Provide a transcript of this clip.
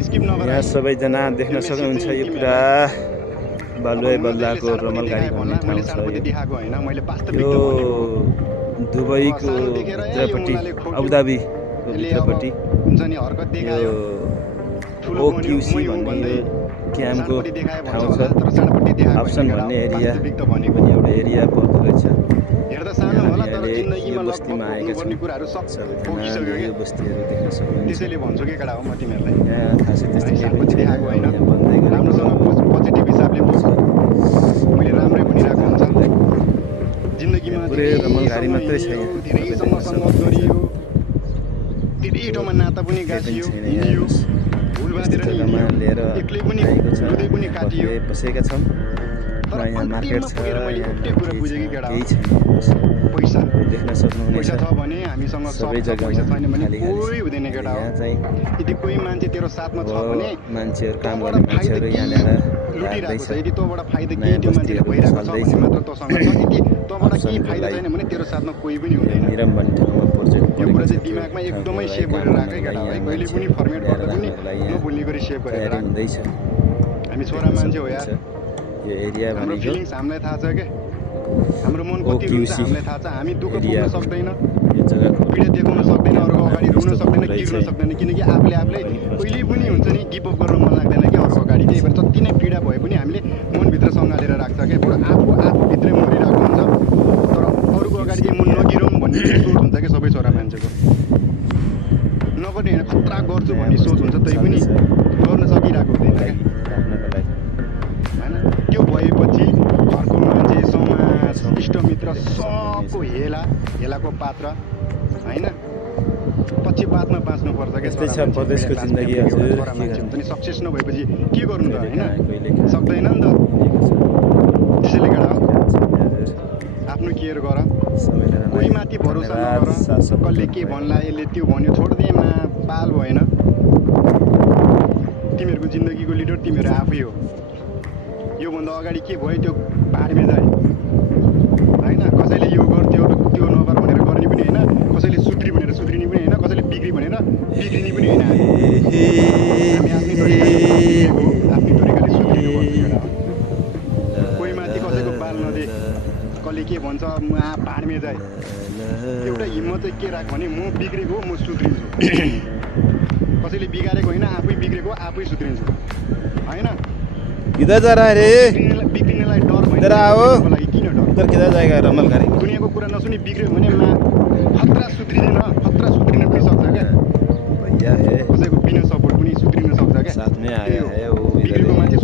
यहाँ सबैजना देख्न सक्नुहुन्छ यो पुरा बल्लाको रमल गाडी भन्ने ठाउँ छ। यो दुबईको भित्रपट्टि अबुधाबीको भित्रपट्टि यो ओक्युसी भन्ने क्याम्पको ठाउँ छ। अप्सन भन्ने एरिया पनि एउटा एरिया पर्दो रहेछ। यो बस्तीमा आएका छौँ। सबैजना यो बस्तीहरू देख्न सक्नुहुन्छ। यहाँ खासै त्यस्तो केही पनि छैन। यहाँ बन्दै गरेको पुरै रमल गाडी मात्रै छ। यहाँ जग्गामा लिएर आएको छ। बसेका छौँ र यहाँ मार्केट छ। केही छैन। देख्न सक्नुहुनेछ सबै जग्गामा खाली यहाँ चाहिँ मान्छेहरू काम गर्ने मान्छेहरू यहाँ ल्याएर राख्दैछ। नयाँ बस्तीहरू चल्दैछ। निरम भन्ने ठाउँमा प्रोजेक्ट परेको छ। तयारी हुँदैछ। यो एरिया भनेको ओक्युसी एरिया। यो जग्गाको देखाउन सक्दैन, अरूको अगाडि रुन सक्दैन, किर्न सक्दैन, किनकि आफूले कहिले पनि हुन्छ नि गिभ अप गर्न मन लाग्दैन कि अरूको अगाडि। त्यही भएर जति नै पीडा भए पनि हामीले मनभित्र सँगालेर राख्छ क्या। बरु आफूभित्रै मरिरहेको हुन्छ, तर अरूको अगाडि चाहिँ म नगिरौँ भन्ने सोच हुन्छ क्या सबै छोरा मान्छेको। नगर्ने होइन, खतरा गर्छु भन्ने सोच हुन्छ, तै पनि गर्न सकिरहेको हुँदैन क्या होइन। त्यो भएपछि घरको मान्छे, समाज, इष्टमित्र सबको हेलाको पात्र होइन। पछि बादमा बाँच्नुपर्छ क्या। परदेशको जिन्दगी हजुर सक्सेस नभएपछि के गर्नु त होइन, सक्दैन नि त। त्यसैले गर्दा आफ्नो केयर गर, कोही माथि भरोसा नगर। कसले के भन्ला, यसले त्यो भन्यो, छोडिदिएमा बाल भएन। तिमीहरूको जिन्दगीको लिडर तिमीहरू आफै हो। योभन्दा अगाडि के भयो त्यो बाडमे जाए होइन। कसैले यो गर त्यो नगर भनेर गर्ने पनि होइन, कसैले सुध्री भनेर सुध्रिने पनि होइन, कसैले बिग्री भनेर बिग्रिने पनि होइन। हामी आफ्नै तरिकाले सुध्रिनुपर्छ। कोही माथि कसैको बाल नदे, कसले के भन्छ म बाडमे जाए। एउटा हिम्मत चाहिँ के राख भने म बिग्रेको म सुध्रिन्छु। कसैले बिगारेको होइन, आफै बिग्रेको आफै सुध्रिन्छु होइन। किधर जा रहा है रे? बिग्रिनेलाई डर इधर आओ। किन डर? इधर किधर जाएगा रमल गाड़ी? दुनियाँको कुरा नसुनी बिग्रियो भने खतरा सुध्रिन पनि सक्छ क्या। भैया है कसैको बिना सपोर्ट पनि सुध्रिन सक्छ क्या। साथ में आया है वो बिग्रेको मान्छे